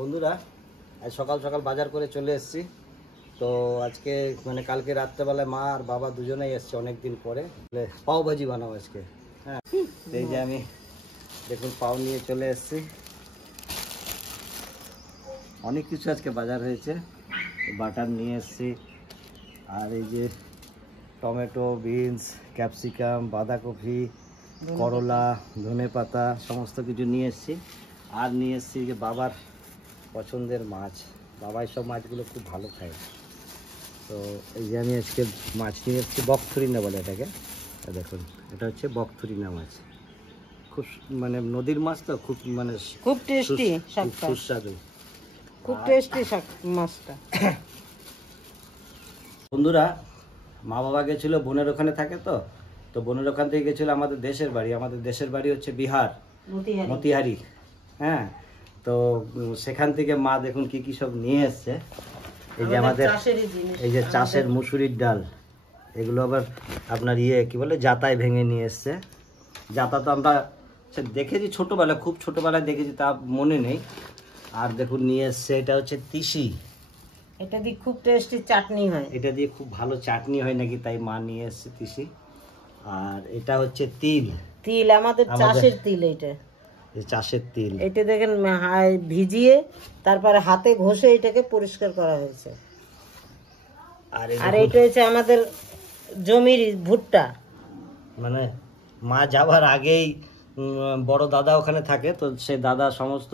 বন্ধুরা আজ সকাল সকাল বাজার করে চলে এসেছি। তো আজকে মানে কালকে রাত্রেবেলায় মা আর বাবা দুজনেই এসছে অনেক দিন পরে। পাও ভাজি বানাবো আজকে। হ্যাঁ, এই যে আমি দেখুন পাও নিয়ে চলে এসেছি। অনেক কিছু আজকে বাজার হয়েছে, বাটার নিয়ে এসেছি, আর এই যে টমেটো, বিনস, ক্যাপসিকাম, বাঁধাকপি, করলা, ধনেপাতা সমস্ত কিছু নিয়ে এসেছি। আর নিয়ে এসেছি যে বাবার পছন্দের মাছ। বাবা সব মাছগুলো খুব ভালো খায়। তো এই যে আমি আজকে মাছ নিয়ে এসেছি, বকথুরিনা বলে এটাকে। দেখুন এটা হচ্ছে বকথুরিনা মাছ। খুব মানে নদীর মাছ, তো খুব মানে খুব টেস্টি, সুস্বাদু, খুব টেস্টি মাছটা। বন্ধুরা মা বাবা গেছিলো বোনের ওখানে থাকে, তো বোনের ওখান থেকে গেছিলো আমাদের দেশের বাড়ি। আমাদের দেশের বাড়ি হচ্ছে বিহার, মতিহারি। হ্যাঁ, তো সেখান থেকে মা দেখুন কি কি সব নিয়ে এসছে। এই যে আমাদের এই যে চাষের মুসুরির ডাল, এগুলো আবার আপনার কি বলে জাতায় ভেঙে নিয়ে এসছে। জাতা তো আমরা দেখেছি ছোটবেলায়, খুব ছোটবেলায় দেখেছি, তা মনে নেই। আর দেখুন নিয়ে এসছে, এটা হচ্ছে তিসি। এটা দিয়ে খুব টেস্টি চাটনি হয়, এটা দিয়ে খুব ভালো চাটনি হয় নাকি, তাই মা নিয়ে এসছে তিসি। আর এটা হচ্ছে তিল, আমাদের চাষের তিল। এই চাষের তিল, এটা দেখেন ভিজিয়ে তারপরে হাতে ঘষে এটাকে পরিষ্কার করা হয়েছে। আর এটা হচ্ছে আমাদের জমির ভুট্টা। মানে মা যাওয়ার আগেই বড় দাদা ওখানে থাকে, তো সে দাদা সমস্ত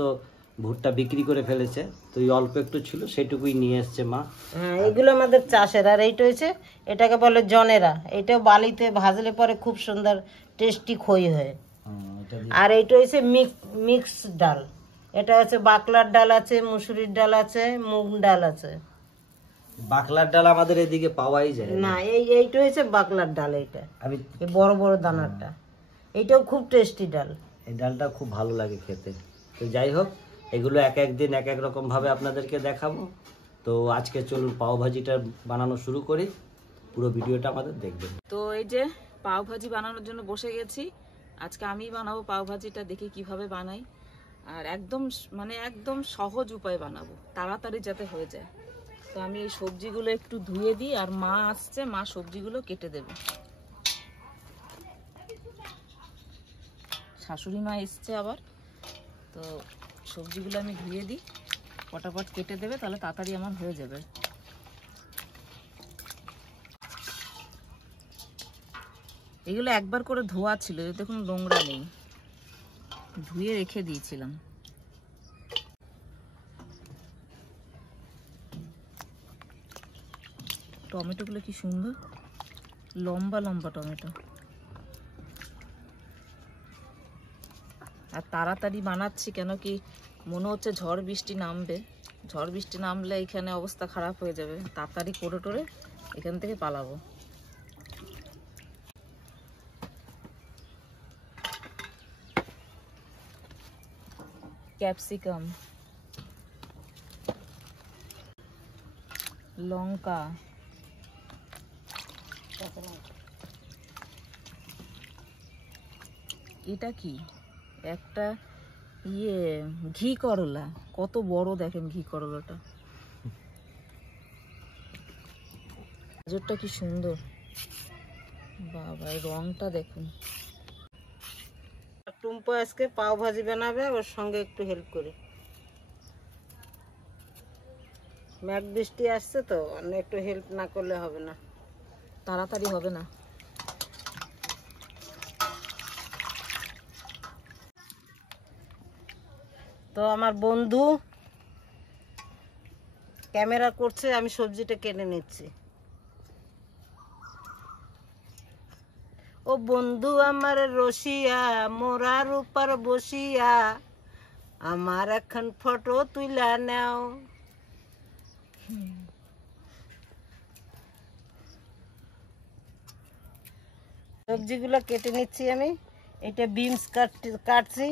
ভুট্টা বিক্রি করে ফেলেছে, তো এই অল্প একটু ছিল সেটুকুই নিয়ে এসছে মা। হ্যাঁ, এগুলো আমাদের চাষের। আর এইটা হচ্ছে, এটাকে বলে জনেরা। এটাও বালিতে ভাজলে পরে খুব সুন্দর টেস্টি খই হয়। আর এইটা হচ্ছে মিক্স ডাল। এটা হচ্ছে বাকলার ডাল আছে, মুসুরির ডাল আছে, মুগ ডাল আছে। বাকলার ডাল আমাদের এদিকে পাওয়াই যায় না, এইটা হচ্ছে বাকলার ডাল। এইটা আমি এই বড় বড় দানারটা, এইটাও খুব টেস্টি ডাল। এই ডালটা খুব ভালো লাগে খেতে। তো যাই হোক, এগুলো এক এক দিন এক এক রকম ভাবে আপনাদেরকে দেখাবো। তো আজকে চলুন পাও ভাজিটা বানানো শুরু করি, পুরো ভিডিওটা আমাদের দেখবেন। তো এই যে পাও ভাজি বানানোর জন্য বসে গেছি। আজকে আমি বানাবো পাও ভাজিটা, দেখি কিভাবে বানাই। আর একদম সহজ উপায় বানাবো, তাড়াতাড়ি যাতে হয়ে যায়। তো আমি এই সবজিগুলো একটু ধুয়ে দিই, আর মা আসছে, মা সবজিগুলো কেটে দেবে। শাশুড়ি মা এসছে আবার, তো সবজিগুলো আমি ধুয়ে দিই, পটাপট কেটে দেবে, তাহলে তাড়াতাড়ি আমার হয়ে যাবে। এগুলো একবার করে ধোয়া ছিল, এতে কোনো নোংরা নেই, ধুয়ে রেখে দিয়েছিলাম। টমেটোগুলো কি সুন্দর লম্বা লম্বা টমেটো। আর তাড়াতাড়ি বানাচ্ছি কেন কি, মনে হচ্ছে ঝড় বৃষ্টি নামবে। ঝড় বৃষ্টি নামলে এখানে অবস্থা খারাপ হয়ে যাবে। তাড়াতাড়ি করে টোরে এখান থেকে পালাবো। ক্যাপসিকাম, লঙ্কা, এটা কি একটা ঘি করলা, কত বড় দেখেন ঘি করলাটা। গাজরটা কি সুন্দর, বাবা এই রংটা দেখুন। টুম্পা আজকে পাও ভাজি বানাবে, ওর সঙ্গে একটু হেল্প করি। মেঘ বৃষ্টি আসছে, তো একটু হেল্প না করলে হবে না, তাড়াতাড়ি হবে না। তো আমার বন্ধু ক্যামেরা করছে, আমি সবজিটা কেটে নিচ্ছি। ও বন্ধু আমার রসিয়া, মোরার উপর বসিয়া, আমার এখন ফটো তুইলা নাও। সবজিগুলো কেটে নিচ্ছি আমি। এটা বিনস কাটছি।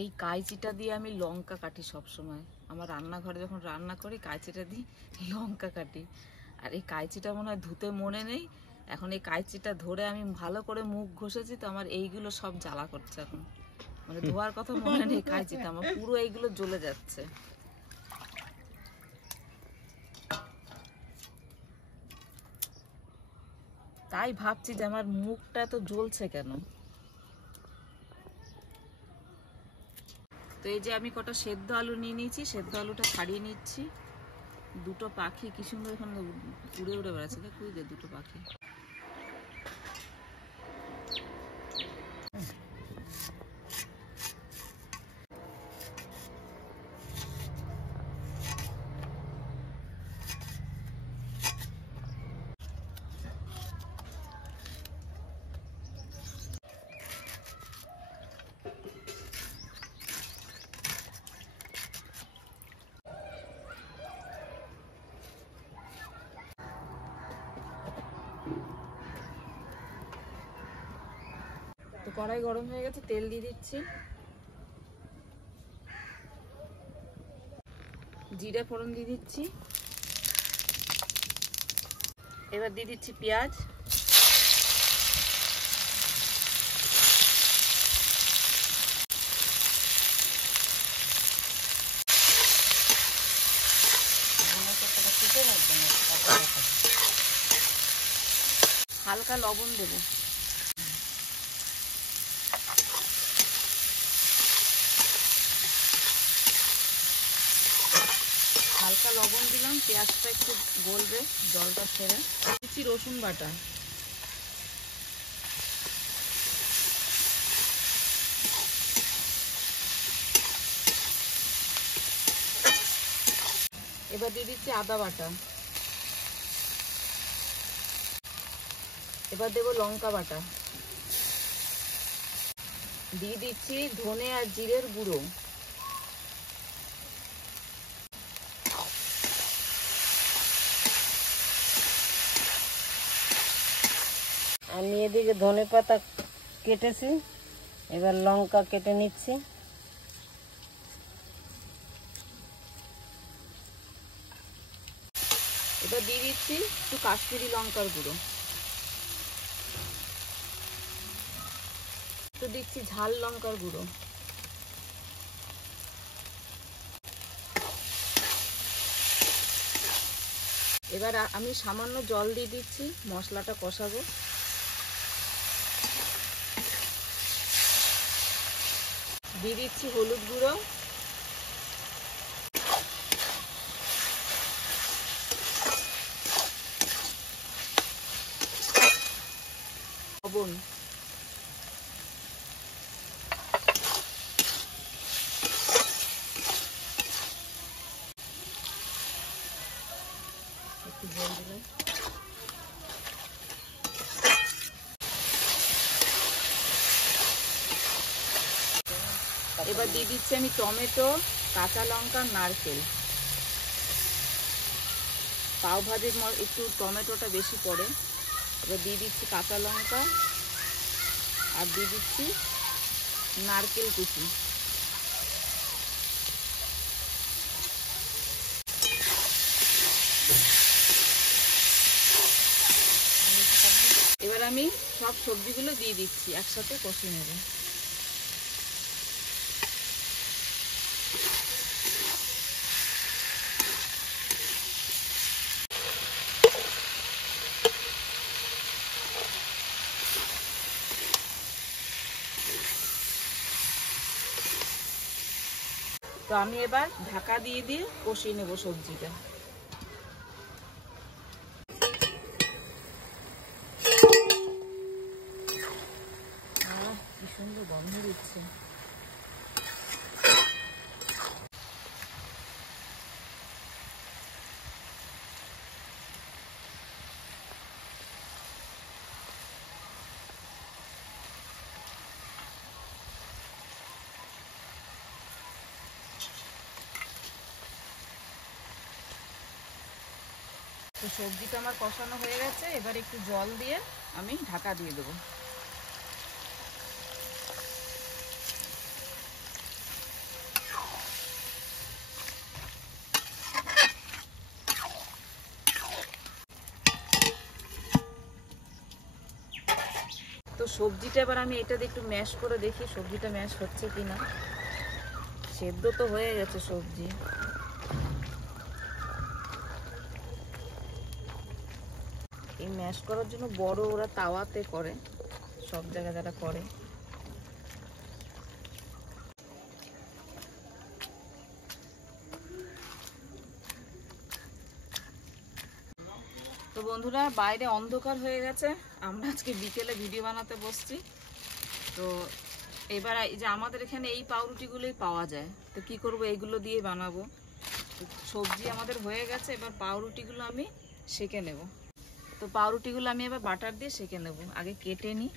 এই কাঁচিটা দিয়ে আমি লঙ্কা কাটি সব সময়। আমার রান্নাঘরে যখন রান্না করি কাঁচিটা দিয়ে লঙ্কা কাটি। আর এই কাঁচিটা মনে হয় ধুতে মনে নেই। এখন এই কাঁচিটা ধরে আমি ভালো করে মুখ ঘষেছি, তো আমার এইগুলো সব জ্বালা করছে এখন। মানে ধোয়ার কথা মনে নেই কাঁচিতে, আমার পুরো এইগুলো জ্বলে যাচ্ছে। তাই ভাবছি যে আমার মুখটা তো জ্বলছে কেন। তো এই যে আমি কটা সেদ্ধ আলু নিয়ে নিয়েছি, সেদ্ধ আলুটা ছাড়িয়ে নিচ্ছি। দুটো পাখি কি সুন্দর এখানে উড়ে উড়ে বেড়াচ্ছে, দেখ ওই যে দুটো পাখি। তো কড়াই গরম হয়ে গেছে, তেল দিয়ে দিচ্ছি। জিরে ফোড়ন দিয়ে দিচ্ছি। এবার দিয়ে দিচ্ছি পেঁয়াজ। হালকা লবণ দেবো। হালকা লবণ দিলাম, পেঁয়াজটা একটু গলবে, জলটা ছেড়ে দিচ্ছি রসুন বাটা। এবার দিয়ে দিচ্ছি আদা বাটা। এবার দেবো লঙ্কা বাটা। দিয়ে দিচ্ছি ধনে আর জিরের গুঁড়ো। আমি এদিকে ধনে পাতা কেটেছি, এবার লঙ্কা কেটে নিচ্ছি। এবার দিয়ে দিচ্ছি একটু কাশ্মীরি লঙ্কার গুঁড়ো। একটু দিচ্ছি ঝাল লঙ্কার গুঁড়ো। এবার আমি সামান্য জল দিয়ে দিচ্ছি, মশলাটা কষাবো। দিয়ে দিচ্ছি হলুদ গুঁড়ো, লবণ। একটু জল দিলাম। এবার দিয়ে দিচ্ছি আমি টমেটো, কাঁচা লঙ্কা, নারকেল। পাও ভাজির একটু টমেটোটা বেশি পড়ে। এবার দিয়ে দিচ্ছি কাঁচা লঙ্কা আর দিয়ে দিচ্ছি নারকেল কুচি। এবার আমি সব সবজিগুলো দিয়ে দিচ্ছি, একসাথে কষিয়ে নেব। তো আমি এবার ঢাকা দিয়ে দিয়ে কষিয়ে নেব সবজিটা। কি সুন্দর গন্ধ দিচ্ছে। তো সবজিটা আমার কষানো হয়ে গেছে, এবার একটু জল দিয়ে আমি ঢাকা দিয়ে দেবো। তো সবজিটা এবার আমি এটা দিয়ে একটু ম্যাশ করে দেখি সবজিটা ম্যাশ হচ্ছে কিনা। সেদ্ধ তো হয়ে গেছে সবজি। এই ম্যাশ করার জন্য বড় ওরা তাওয়াতে করে, সব জায়গায় যারা করে। তো বন্ধুরা, বাইরে অন্ধকার হয়ে গেছে, আমরা আজকে বিকেলে ভিডিও বানাতে বসছি। তো এবার এই যে আমাদের এখানে এই পাউরুটিগুলোই পাওয়া যায়, তো কি করব, এইগুলো দিয়ে বানাবো। তো সবজি আমাদের হয়ে গেছে, এবার পাউরুটিগুলো আমি সেঁকে নেব। তো পাউরুটিগুলো আমি এবার বাটার দিয়ে সেঁকে নেব। আগে কেটে নিই।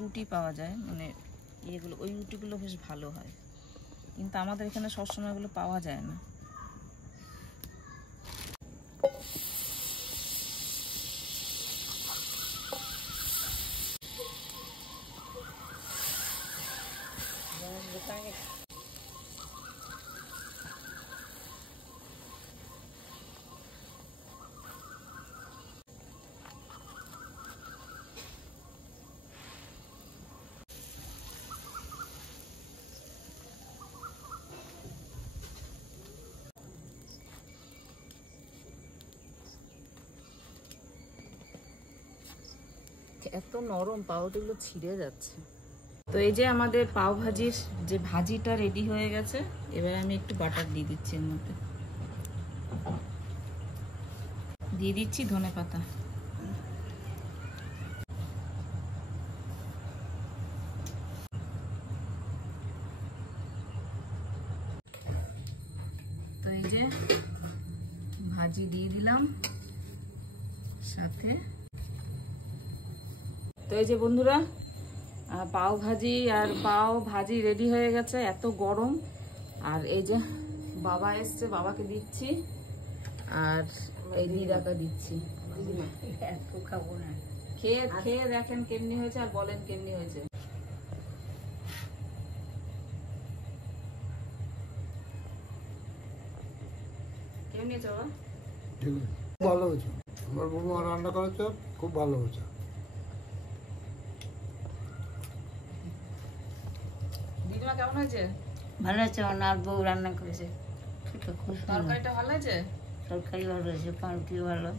রুটি পাওয়া যায়, মানে এগুলো, ওই রুটিগুলো বেশ ভালো হয়, কিন্তু আমাদের এখানে সবসময় এগুলো পাওয়া যায় না। এত নরম, পাউরুটিগুলো ছিঁড়ে যাচ্ছে। তো এই যে আমাদের পাও ভাজির যে ভাজিটা রেডি হয়ে গেছে, এবার আমি একটু বাটার দিয়ে দিচ্ছি এর মধ্যে। দিয়ে দিচ্ছি ধনেপাতা। তো এই যে ভাজি দিয়ে দিলাম সাথে। তো এই যে বন্ধুরা, পাও ভাজি রেডি হয়ে গেছে। এত গরম, আর এই যে বাবা এসছে, বাবাকে দিচ্ছি, আর এই দিদাকে দিচ্ছি। খাবো না, খেয়ে দেখেন কেমনি হয়েছে, আর বলেন কেমনি হয়েছে। কেমনি হয়েছে বাবা? ভালো হয়েছে, আমার বৌমা রান্না করেছে, খুব ভালো হয়েছে। দিদিমা কেমন হয়েছে? ভালো আছে। ওনার বউ রান্না করেছে, খুব সুন্দর। তরকারিটা ভালো হয়েছে? তরকারি ভালো হয়েছে, পাউরুটি ভালো।